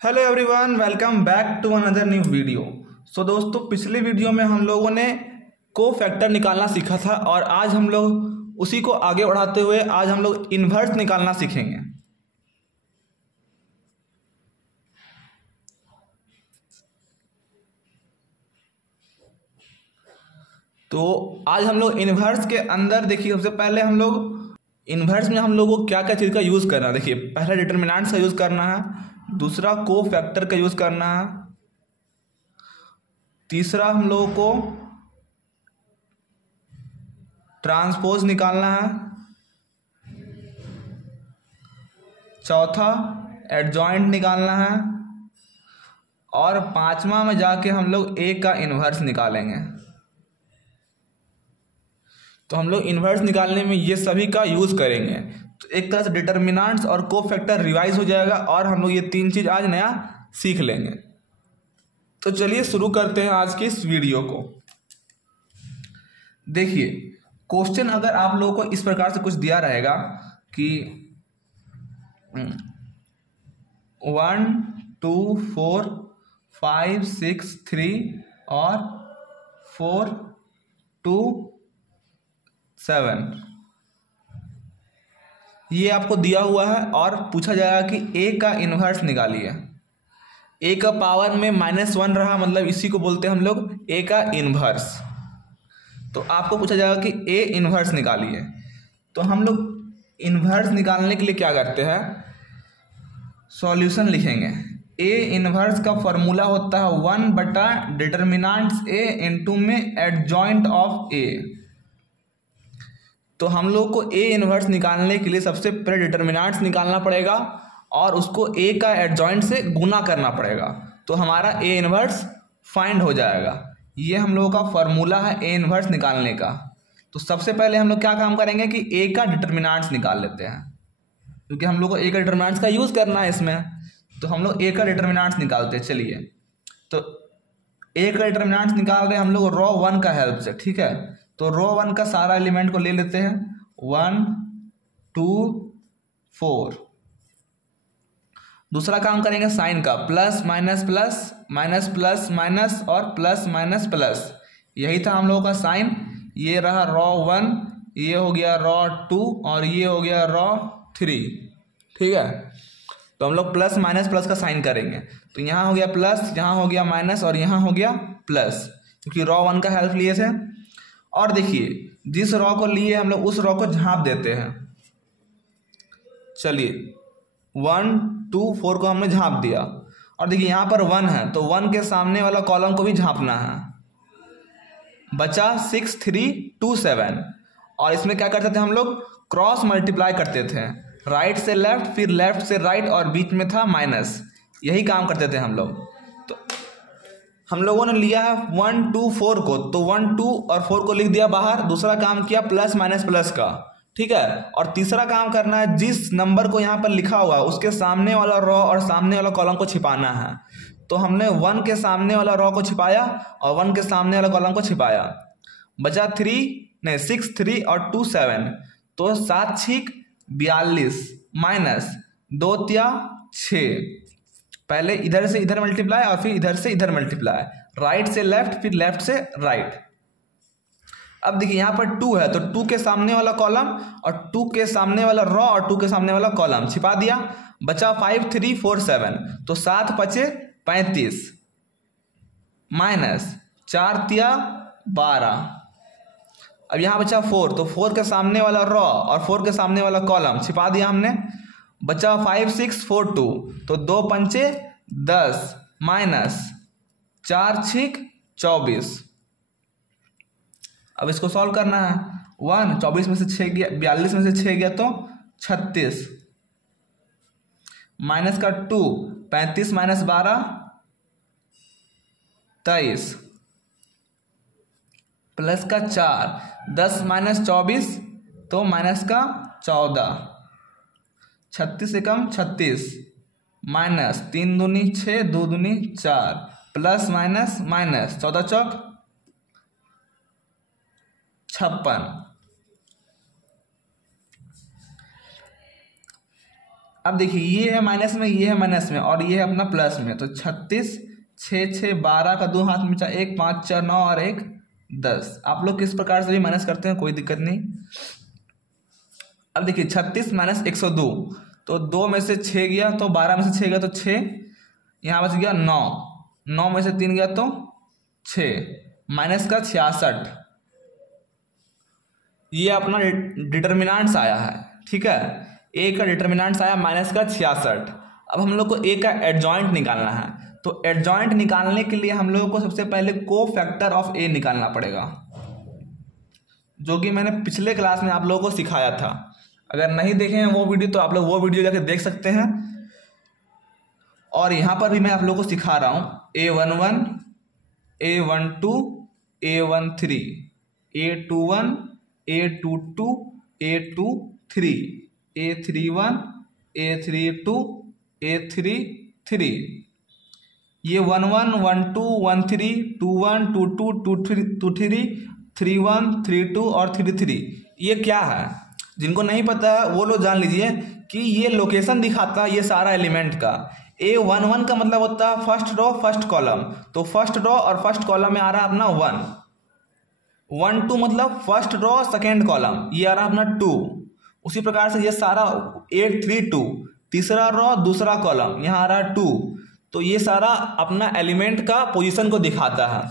Hello everyone, welcome back to another new video. So दोस्तों, पिछले video में हम लोगों ने को फैक्टर निकालना सीखा था और आज हम लोग उसी को आगे बढ़ाते हुए आज हम लोग इन्वर्स निकालना सीखेंगे। तो आज हम लोग इन्वर्स के अंदर देखिए, सबसे पहले हम लोग इन्वर्स में हम लोगों को क्या क्या चीज़ का यूज़ करना है। देखिए, पहला डिटर्मिनेंट्स का यूज़ करना है, दूसरा को फैक्टर का यूज़ करना है, तीसरा हम लोगों को ट्रांसपोज निकालना है, चौथा एडजॉइंट निकालना है और पांचवा में जाके हम लोग ए का इन्वर्स निकालेंगे। तो हम लोग इन्वर्स निकालने में ये सभी का यूज़ करेंगे। तो एक तरह से डिटर्मिनेंट्स और को फैक्टर रिवाइज हो जाएगा और हम लोग ये तीन चीज़ आज नया सीख लेंगे। तो चलिए शुरू करते हैं आज की इस वीडियो को। देखिए, क्वेश्चन अगर आप लोगों को इस प्रकार से कुछ दिया रहेगा कि 1 2 4 5 6 3 और 4 2 7 ये आपको दिया हुआ है और पूछा जाएगा कि ए का इन्वर्स निकालिए। ए का पावर में -1 रहा, मतलब इसी को बोलते हैं हम लोग ए का इन्वर्स। तो आपको पूछा जाएगा कि ए इन्वर्स निकालिए। तो हम लोग इन्वर्स निकालने के लिए क्या करते हैं, सॉल्यूशन लिखेंगे। ए इन्वर्स का फॉर्मूला होता है 1 बटा डिटर्मिनेंट्स ए इंटू में एडजॉइंट ऑफ ए। तो हम लोग को ए इन्वर्स निकालने के लिए सबसे पहले डिटर्मिनेंट्स निकालना पड़ेगा और उसको ए का एडजॉइंट से गुना करना पड़ेगा, तो हमारा ए इन्वर्स फाइंड हो जाएगा। ये हम लोगों का फॉर्मूला है ए इन्वर्स निकालने का। तो सबसे पहले हम लोग क्या काम करेंगे कि ए का डिटर्मिनेंट्स निकाल लेते हैं, क्योंकि हम लोग को ए का डिटर्मिनेंट्स का यूज़ करना है इसमें। तो हम लोग ए का डिटर्मिनेंट्स निकालते हैं। चलिए, तो ए का डिटर्मिनेंट्स निकाल रहे हैं हम लोग रो 1 का हेल्प से, ठीक है। तो रो 1 का सारा एलिमेंट को ले लेते हैं, 1 2 4। दूसरा काम करेंगे साइन का, plus minus plus minus plus minus और प्लस माइनस प्लस। यही था हम लोगों का साइन। ये रहा रो 1, ये हो गया रो 2 और ये हो गया रो 3, ठीक है। तो हम लोग प्लस माइनस प्लस का साइन करेंगे। तो यहाँ हो गया प्लस, यहाँ हो गया माइनस और यहाँ हो गया प्लस, क्योंकि रो 1 का हेल्प लिए थे। और देखिए, जिस रो को लिए हम लोग उस रो को झाँप देते हैं। चलिए, 1 2 4 को हमने झाँप दिया और देखिए यहाँ पर 1 है, तो 1 के सामने वाला कॉलम को भी झाँपना है। बचा 6 3 2 7 और इसमें क्या करते थे हम लोग, क्रॉस मल्टीप्लाई करते थे, राइट से लेफ्ट फिर लेफ्ट से राइट और बीच में था माइनस। यही काम करते थे हम लोग। तो हम लोगों ने लिया है 1 2 4 को, तो 1 2 और 4 को लिख दिया बाहर। दूसरा काम किया प्लस माइनस प्लस का, ठीक है। और तीसरा काम करना है, जिस नंबर को यहाँ पर लिखा हुआ है उसके सामने वाला रो और सामने वाला कॉलम को छिपाना है। तो हमने 1 के सामने वाला रो को छिपाया और 1 के सामने वाला कॉलम को छिपाया। बचा 6 3 और 2 7, तो 7 6 42 माइनस 2 तिया 6। पहले इधर से इधर मल्टीप्लाई और फिर इधर से इधर मल्टीप्लाई, राइट से लेफ्ट फिर लेफ्ट से राइट। अब देखिए यहाँ पर 2 है, तो 2 के सामने वाला कॉलम और 2 के सामने वाला रो और 2 के सामने वाला कॉलम छिपा दिया। बचा 5 3 4 7, तो 7 5 35 माइनस 4 तिया 12। अब यहाँ बचा 4, तो 4 के सामने वाला रो और 4 के सामने वाला कॉलम छिपा दिया हमने। बचा 5 6 4 2, तो 2 पंचे 10 माइनस 4 6 24। अब इसको सॉल्व करना है। 1 24 में से 6 गया, 42 में से 6 गया तो 36, माइनस का 2 35 माइनस 12 23, प्लस का 4 10 माइनस 24 तो माइनस का 14, 36 एकम 36 माइनस 3 दूनी 6 2 दूनी 4 प्लस माइनस माइनस 14 चौक 56। अब देखिए ये है माइनस में, ये है माइनस में, और ये है अपना प्लस में। तो 36 6 6 12 का 2 हाथ में 1 5 4 9 और 1 10। आप लोग किस प्रकार से भी माइनस करते हैं कोई दिक्कत नहीं। अब देखिए 36 माइनस 102, तो 2 में से 6 गया तो 12 में से 6 गया तो 6, यहाँ बच गया 9, 9 में से 3 गया तो 6, माइनस का 66। ये अपना डिटर्मिनेंट्स आया है, ठीक है। ए का डिटर्मिनेंट्स आया माइनस का 66। अब हम लोग को ए का एडजॉइंट निकालना है, तो एडजॉइंट निकालने के लिए हम लोगों को सबसे पहले कोफैक्टर ऑफ ए निकालना पड़ेगा, जो कि मैंने पिछले क्लास में आप लोगों को सिखाया था। अगर नहीं देखे हैं वो वीडियो तो आप लोग वो वीडियो जाके देख सकते हैं। और यहाँ पर भी मैं आप लोगों को सिखा रहा हूँ A11 A12 A13 A21 A22 A23 A31 A32 A33। ये 11 12 13 21 22 23 31 32 और 33 ये क्या है, जिनको नहीं पता है वो लोग जान लीजिए कि ये लोकेशन दिखाता है ये सारा एलिमेंट का। A11 का मतलब होता है फर्स्ट रो फर्स्ट कॉलम, तो फर्स्ट रो और फर्स्ट कॉलम में आ रहा है अपना 1। 1 2 मतलब फर्स्ट रो सेकेंड कॉलम, ये आ रहा है अपना 2। उसी प्रकार से ये सारा 8 3 2 तीसरा रो दूसरा कॉलम, यहाँ आ रहा है 2। तो ये सारा अपना एलिमेंट का पोजीशन को दिखाता है।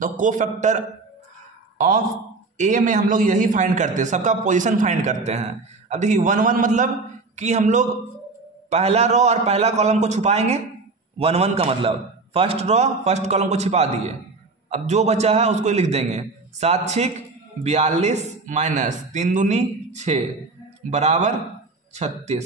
तो कोफैक्टर ऑफ ए में हम लोग यही फाइंड करते हैं, सबका पोजीशन फाइंड करते हैं। अब देखिए 1 1 मतलब कि हम लोग पहला रो और पहला कॉलम को छुपाएंगे। 1 1 का मतलब फर्स्ट रो फर्स्ट कॉलम को छिपा दिए। अब जो बचा है उसको लिख देंगे 7 6 42 माइनस 3 दूनी 6 बराबर 36।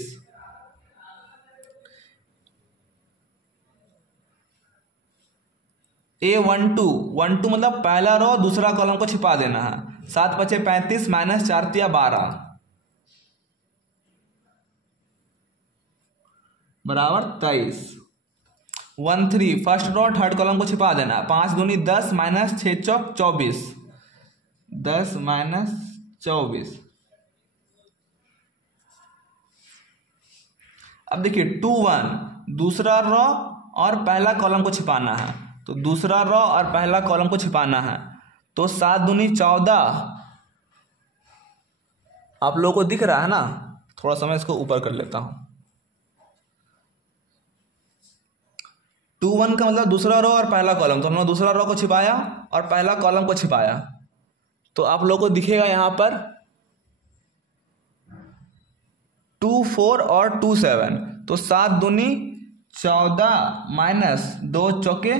A12 1 2 मतलब पहला रो दूसरा कॉलम को छिपा देना है। 7 5 35 माइनस 4 3 12 बराबर 23। 1 3 फर्स्ट रो थर्ड कॉलम को छिपा देना। 5 दूनी 10 माइनस 6 चौक 24 10 माइनस 24। अब देखिए 2 1 दूसरा रो और पहला कॉलम को छिपाना है, तो दूसरा रो और पहला कॉलम को छिपाना है। तो 7 दूनी 14। आप लोगों को दिख रहा है ना, थोड़ा सा मैं इसको ऊपर कर लेता हूं। 2 1 का मतलब दूसरा रो और पहला कॉलम, तो हमने दूसरा रो को छिपाया और पहला कॉलम को छिपाया। तो आप लोगों को दिखेगा यहां पर 2 4 और 2 7। तो 7 दूनी 14 माइनस 2 चौके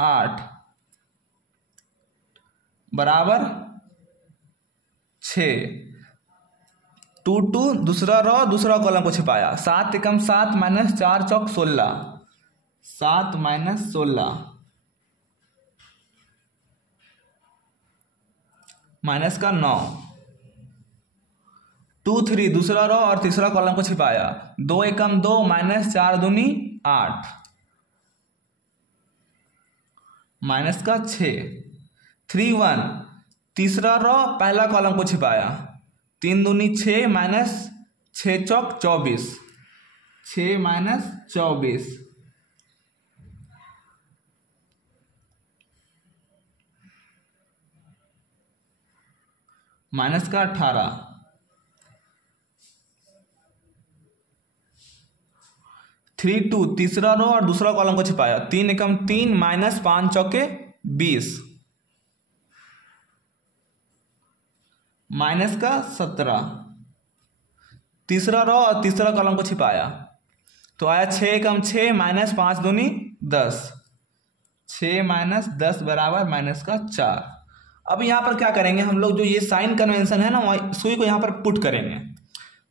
8 बराबर 6। 2 2 दूसरा रो दूसरा कॉलम को छिपाया। 7 एकम 7 माइनस 4 चौक 16 7 माइनस 16 माइनस का 9। 2 3 दूसरा रो और तीसरा कॉलम को छिपाया। 2 एकम 2 माइनस 4 दूनी 8 माइनस का 6। 3 1 तीसरा रो पहला कॉलम को छिपाया। 3 दूनी 6 माइनस 6 चौक 24 6 माइनस 24 माइनस का 18। 3 2 तीसरा रो और दूसरा कॉलम को छिपाया। 3 एकम 3 माइनस 5 चौके 20 माइनस का 17। तीसरा रो और तीसरा कॉलम को छिपाया, तो आया 6 एकम 6 माइनस 5 दूनी 10 6 माइनस 10 बराबर माइनस का 4। अब यहाँ पर क्या करेंगे हम लोग, जो ये साइन कन्वेंशन है ना, सुई को यहाँ पर पुट करेंगे।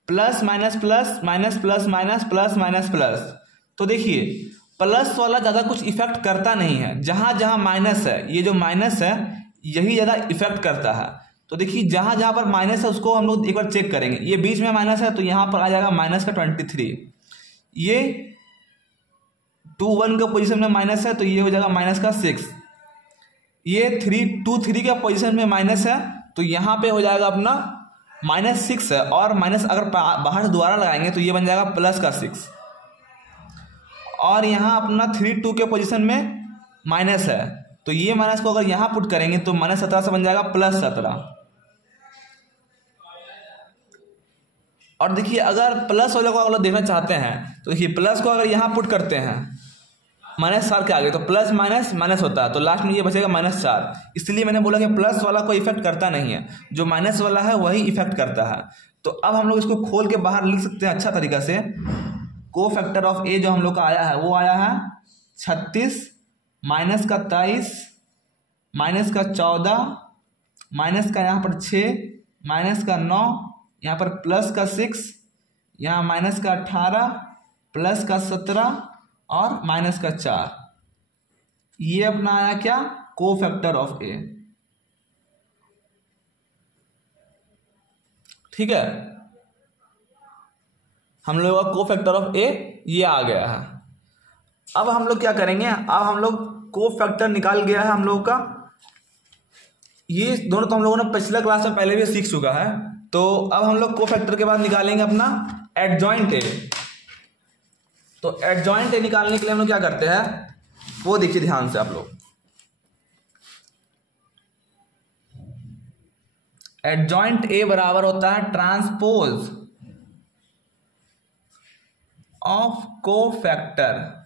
Plus minus plus minus plus minus plus minus plus. तो देखिए प्लस वाला ज़्यादा कुछ इफेक्ट करता नहीं है, जहाँ जहाँ माइनस है, ये जो माइनस है यही ज़्यादा इफेक्ट करता है। तो देखिए जहाँ जहाँ पर माइनस है उसको हम लोग एक बार चेक करेंगे। ये बीच में माइनस है तो यहाँ पर आ जाएगा माइनस का 23। ये 2 1 का पोजीशन में माइनस है तो ये हो जाएगा माइनस का 6। ये 3 2 3 का पोजीशन में माइनस है तो यहाँ पे हो जाएगा अपना -6 है और माइनस अगर बाहर से दोबारा लगाएंगे तो ये बन जाएगा +6। और यहाँ अपना 3 2 के पोजीशन में माइनस है, तो ये माइनस को अगर यहाँ पुट करेंगे तो -17 से बन जाएगा +17। और देखिए अगर प्लस वाले को अगर देखना चाहते हैं तो देखिए प्लस को अगर यहाँ पुट करते हैं -4 के आगे तो प्लस माइनस माइनस होता है, तो लास्ट में ये बचेगा -4। इसलिए मैंने बोला कि प्लस वाला कोई इफेक्ट करता नहीं है, जो माइनस वाला है वही इफेक्ट करता है। तो अब हम लोग इसको खोल के बाहर लिख सकते हैं अच्छा तरीका से। को फैक्टर ऑफ ए जो हम लोग का आया है वो आया है 36 माइनस का 23 माइनस का 14 माइनस का यहाँ पर 6 माइनस का 9 यहाँ पर प्लस का 6 यहाँ माइनस का 18 प्लस का 17 और माइनस का 4। ये अपना आया क्या, को फैक्टर ऑफ ए। ठीक है, हम लोग का को फैक्टर ऑफ ए ये आ गया है। अब हम लोग क्या करेंगे, अब हम लोग को फैक्टर निकाल गया है हम लोग का, ये दोनों तो हम लोगों ने पिछले क्लास में पहले भी सीख चुका है। तो अब हम लोग को फैक्टर के बाद निकालेंगे अपना एडजॉइंट ए। तो एडजॉइंट ए निकालने के लिए हम लोग क्या करते हैं वो देखिए ध्यान से आप लोग। एडजॉइंट ए बराबर होता है ट्रांसपोज ऑफ कोफैक्टर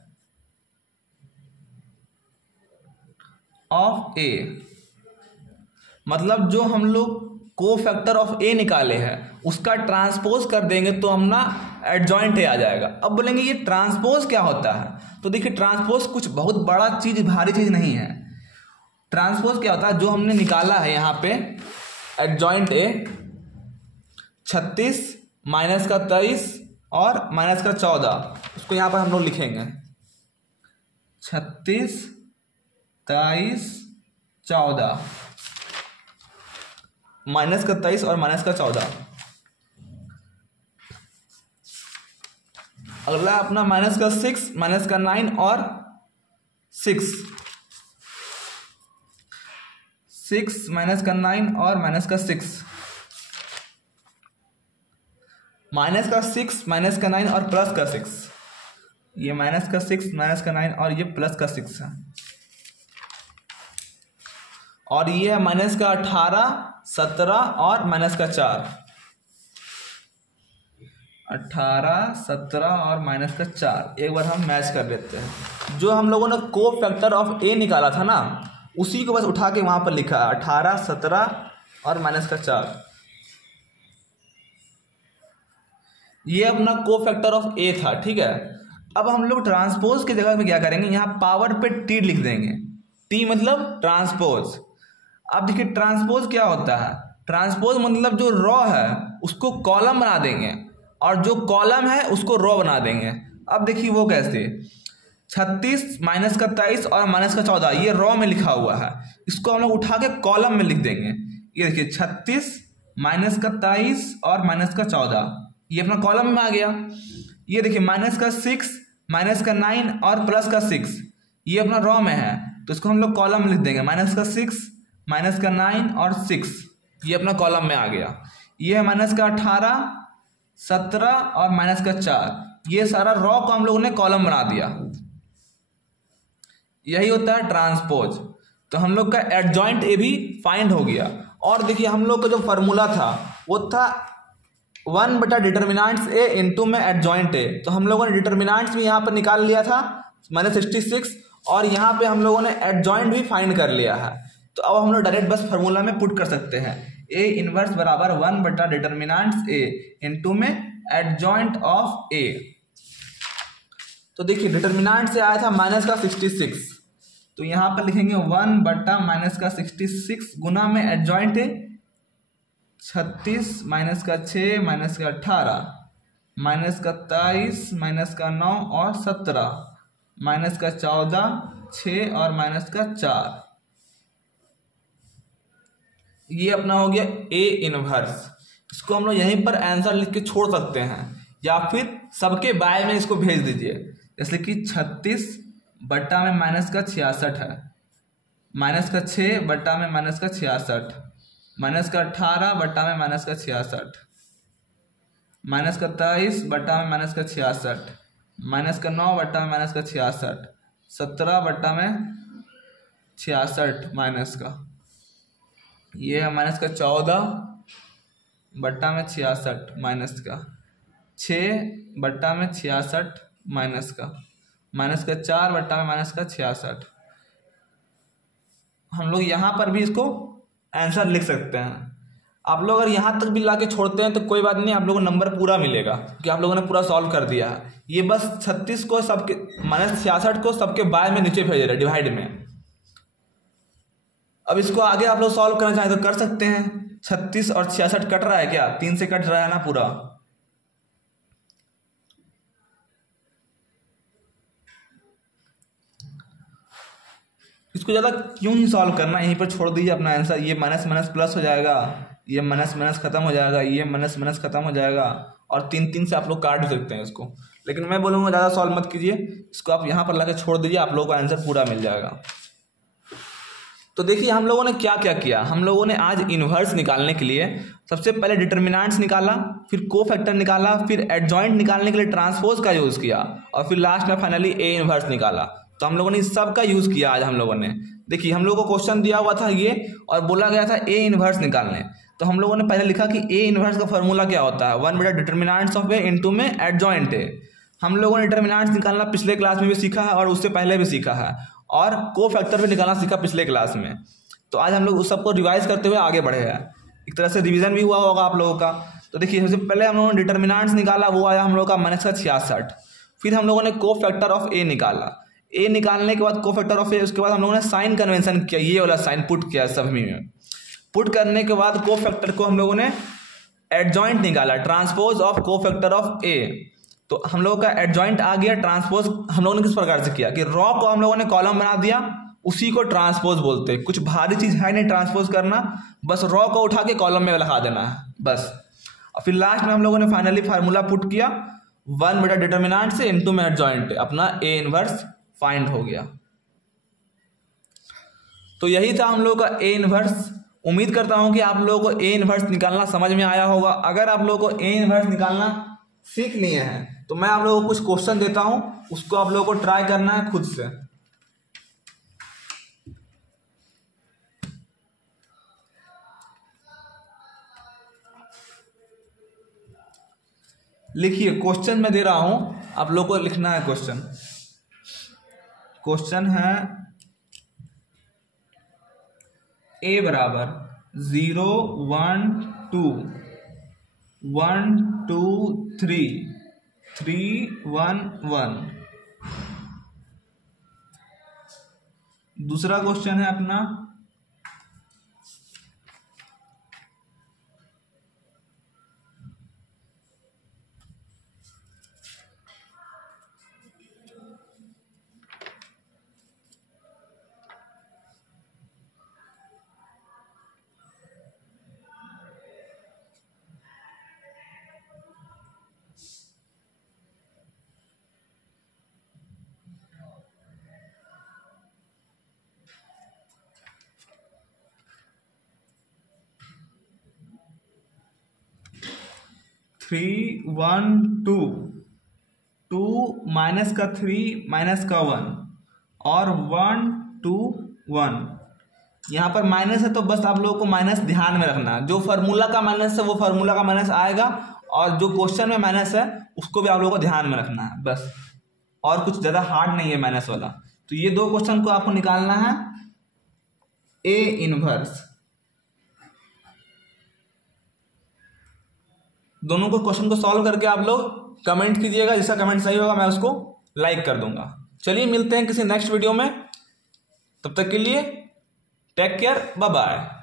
ऑफ ए। मतलब जो हम लोग कोफैक्टर ऑफ ए निकाले हैं उसका ट्रांसपोज कर देंगे तो हम ना एडजॉइंट ए आ जाएगा। अब बोलेंगे ये ट्रांसपोज क्या होता है, तो देखिए ट्रांसपोज कुछ बहुत बड़ा चीज भारी चीज नहीं है। ट्रांसपोज क्या होता है, जो हमने निकाला है यहाँ पे एडजॉइंट ए 36 माइनस का 23 और माइनस का 14, उसको यहाँ पर हम लोग लिखेंगे 36 23 14 माइनस का 23 और माइनस का 14। अगला अपना माइनस का 6 माइनस का 9 और 6 माइनस का 9 और माइनस का 6 माइनस का 6 माइनस का 9 और प्लस का 6। ये माइनस का 6 माइनस का 9 और ये प्लस का 6 है। और ये है माइनस का 18 17 और माइनस का 4। 18 17 और माइनस का 4 एक बार हम मैच कर लेते हैं। जो हम लोगों ने को फैक्टर ऑफ ए निकाला था ना उसी को बस उठा के वहां पर लिखा है 18 17 और माइनस का 4। ये अपना को फैक्टर ऑफ ए था। ठीक है, अब हम लोग ट्रांसपोज की जगह पे क्या करेंगे, यहाँ पावर पे टी लिख देंगे। टी मतलब ट्रांसपोज। अब देखिए ट्रांसपोज क्या होता है, ट्रांसपोज मतलब जो रॉ है उसको कॉलम बना देंगे और जो कॉलम है उसको रॉ बना देंगे। अब देखिए वो कैसे, 36 माइनस का 23 और माइनस का 14 ये रॉ में लिखा हुआ है, इसको हम लोग उठा के कॉलम में लिख देंगे। ये देखिए 36 माइनस का 23 और माइनस का 14 ये अपना कॉलम में आ गया। ये देखिए माइनस का 6 माइनस का 9 और प्लस का 6 ये अपना रॉ में है, तो इसको हम लोग कॉलम में लिख देंगे। माइनस का 6 माइनस का 9 और 6 ये अपना कॉलम में आ गया। ये है माइनस का 18 17 और माइनस का 4 ये सारा रॉ को हम लोगों ने कॉलम बना दिया। यही होता है ट्रांसपोज। तो हम लोग का एडजॉइंट ए भी फाइंड हो गया। और देखिए हम लोग का जो फॉर्मूला था वो था 1 बटा डिटर्मिनेंट्स ए इंटू में एडजॉइंट ए। तो हम लोगों ने डिटर्मिनेंट्स भी यहाँ पर निकाल लिया था -66 और यहाँ पे हम लोगों ने एडजॉइंट भी फाइंड कर लिया है। तो अब हम लोग डायरेक्ट बस फार्मूला में पुट कर सकते हैं, ए इनवर्स बराबर 1 बटा डिटर्मिनेंट्स ए इंटू में एडजॉइंट ऑफ ए। तो देखिए डिटर्मिनेंट से आया था माइनस का 66, तो यहाँ पर लिखेंगे 1 बटा माइनस का 66 गुना में एडजॉइंट ए 36 माइनस का 6 माइनस का 18 माइनस का 23 माइनस का 9 और 17 माइनस का 14 6 और माइनस का 4। ये अपना हो गया ए इनवर्स। इसको हम लोग यहीं पर आंसर लिख के छोड़ सकते हैं या फिर सबके बाय में इसको भेज दीजिए। जैसे कि 36 बट्टा में माइनस का 66 है, माइनस का 6 बट्टा में माइनस का 66 माइनस का 18 बट्टा में माइनस का 66, माइनस का 23 बट्टा में माइनस का 66, माइनस का 9 बट्टा में माइनस का 66, 17 बट्टा में 66 माइनस का, ये है माइनस का 14 बट्टा में 66 माइनस का, 6 बट्टा में 66 माइनस का, माइनस का 4 बट्टा में माइनस का 66। हम लोग यहाँ पर भी इसको आंसर लिख सकते हैं। आप लोग अगर यहाँ तक भी ला के छोड़ते हैं तो कोई बात नहीं, आप लोगों को नंबर पूरा मिलेगा क्योंकि आप लोगों ने पूरा सॉल्व कर दिया है। ये बस 36 को सबके माइनस 66 को सबके बाय में नीचे भेज रहे हैं डिवाइड में। अब इसको आगे आप लोग सॉल्व करना चाहें तो कर सकते हैं। 36 और 66 कट रहा है क्या? 3 से कट रहा है ना पूरा। इसको ज़्यादा क्यों ही सॉल्व करना, यहीं पर छोड़ दीजिए अपना आंसर। ये माइनस माइनस प्लस हो जाएगा, ये माइनस माइनस खत्म हो जाएगा, ये माइनस माइनस खत्म हो जाएगा, और 3 से आप लोग काट सकते हैं इसको। लेकिन मैं बोलूँगा ज़्यादा सॉल्व मत कीजिए, इसको आप यहाँ पर ला के छोड़ दीजिए, आप लोगों का आंसर पूरा मिल जाएगा। तो देखिए हम लोगों ने क्या क्या किया। हम लोगों ने आज इन्वर्स निकालने के लिए सबसे पहले डिटर्मिनेंट्स निकाला, फिर कोफैक्टर निकाला, फिर एडजॉइंट निकालने के लिए ट्रांसपोज का यूज़ किया, और फिर लास्ट में फाइनली ए इन्वर्स निकाला। तो हम लोगों ने इस सब का यूज़ किया आज हम लोगों ने। देखिए हम लोगों को क्वेश्चन दिया हुआ था ये, और बोला गया था ए इन्वर्स निकालने। तो हम लोगों ने पहले लिखा कि ए इन्वर्स का फॉर्मूला क्या होता है, 1 बटा डिटर्मिनेंट्स ऑफ ए इंटू में एडजॉइंट ए। हम लोगों ने डिटर्मिनेंट्स निकालना पिछले क्लास में भी सीखा है और उससे पहले भी सीखा है, और कोफैक्टर भी निकालना सीखा पिछले क्लास में। तो आज हम लोग उस सबको रिवाइज करते हुए आगे बढ़े हैं। एक तरह से रिवीजन भी हुआ होगा आप लोगों का। तो देखिए सबसे पहले हम लोगों ने डिटर्मिनेंट्स निकाला, वो आया हम लोगों का माइनस का 66। फिर हम लोगों ने कोफैक्टर ऑफ ए निकाला, ए निकालने के बाद कोफैक्टर ऑफ ए, उसके बाद हम लोगों ने साइन कन्वेंशन किया, ये वाला साइन पुट किया सभी में। पुट करने के बाद कोफैक्टर को हम लोगों ने एडजॉइंट निकाला, ट्रांसपोज ऑफ कोफैक्टर ऑफ ए। तो हम लोगों का एडजॉइंट आ गया। ट्रांसपोज हम लोगों ने किस प्रकार से किया कि रॉ को हम लोगों ने कॉलम बना दिया, उसी को ट्रांसपोज बोलते हैं। कुछ भारी चीज है नहीं ट्रांसपोज करना, बस रॉ को उठा के कॉलम में लगा देना है बस। और फिर लास्ट में हम लोगों ने फाइनली फार्मूला पुट किया, 1 बटा डिटर्मिनेंट से इनटू में एडजॉइंट, अपना ए इनवर्स फाइंड हो गया। तो यही था हम लोगों का ए इनवर्स। उम्मीद करता हूं कि आप लोगों को ए इनवर्स निकालना समझ में आया होगा। अगर आप लोगों को ए इनवर्स निकालना सीख लिए हैं तो मैं आप लोगों को कुछ क्वेश्चन देता हूं, उसको आप लोगों को ट्राई करना है खुद से। लिखिए क्वेश्चन मैं दे रहा हूं, आप लोगों को लिखना है क्वेश्चन। क्वेश्चन है ए बराबर 0 1 2 1 2 3 3 1 1। दूसरा क्वेश्चन है अपना 3 1 2 2 माइनस का 3 माइनस का 1 और 1 2 1। यहाँ पर माइनस है तो बस आप लोगों को माइनस ध्यान में रखना है। जो फार्मूला का माइनस है वो फार्मूला का माइनस आएगा, और जो क्वेश्चन में माइनस है उसको भी आप लोगों को ध्यान में रखना है बस। और कुछ ज़्यादा हार्ड नहीं है माइनस वाला। तो ये दो क्वेश्चन को आपको निकालना है ए इनवर्स। दोनों को क्वेश्चन को सॉल्व करके आप लोग कमेंट कीजिएगा, जिसका कमेंट सही होगा मैं उसको लाइक कर दूंगा। चलिए मिलते हैं किसी नेक्स्ट वीडियो में, तब तक के लिए टेक केयर, बाय बाय।